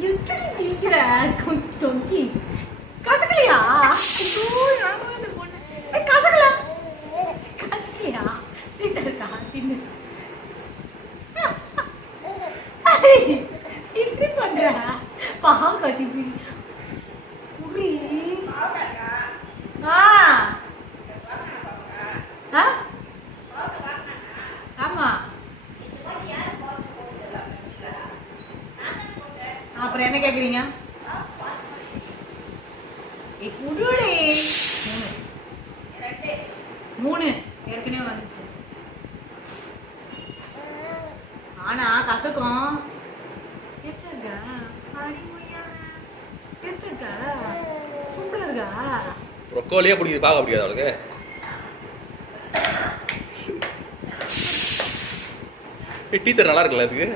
எப்படி சிரிக்கிற தொங்கி கசக்கலையா? கசக்கல கசக்கலையா? ஸ்வீட்டா இருக்கா? தின்னு. இப்படி பண்ற பாவம் கட்சி உரி. ஆமா அப்புறம் என்ன கேக்குறீங்க? மூணு ஏற்கனவே வந்துச்சு. ஆனா கசக்கும். டேஸ்ட் இருக்கா? டேஸ்ட் இருக்கா? சூப்பரா இருக்கா? ப்ரொக்கோலியே பிடிக்குது, பார்க்க பிடிக்காது அவளுக்கு. டீச்சர் நல்லா இருக்குல்ல அதுக்கு.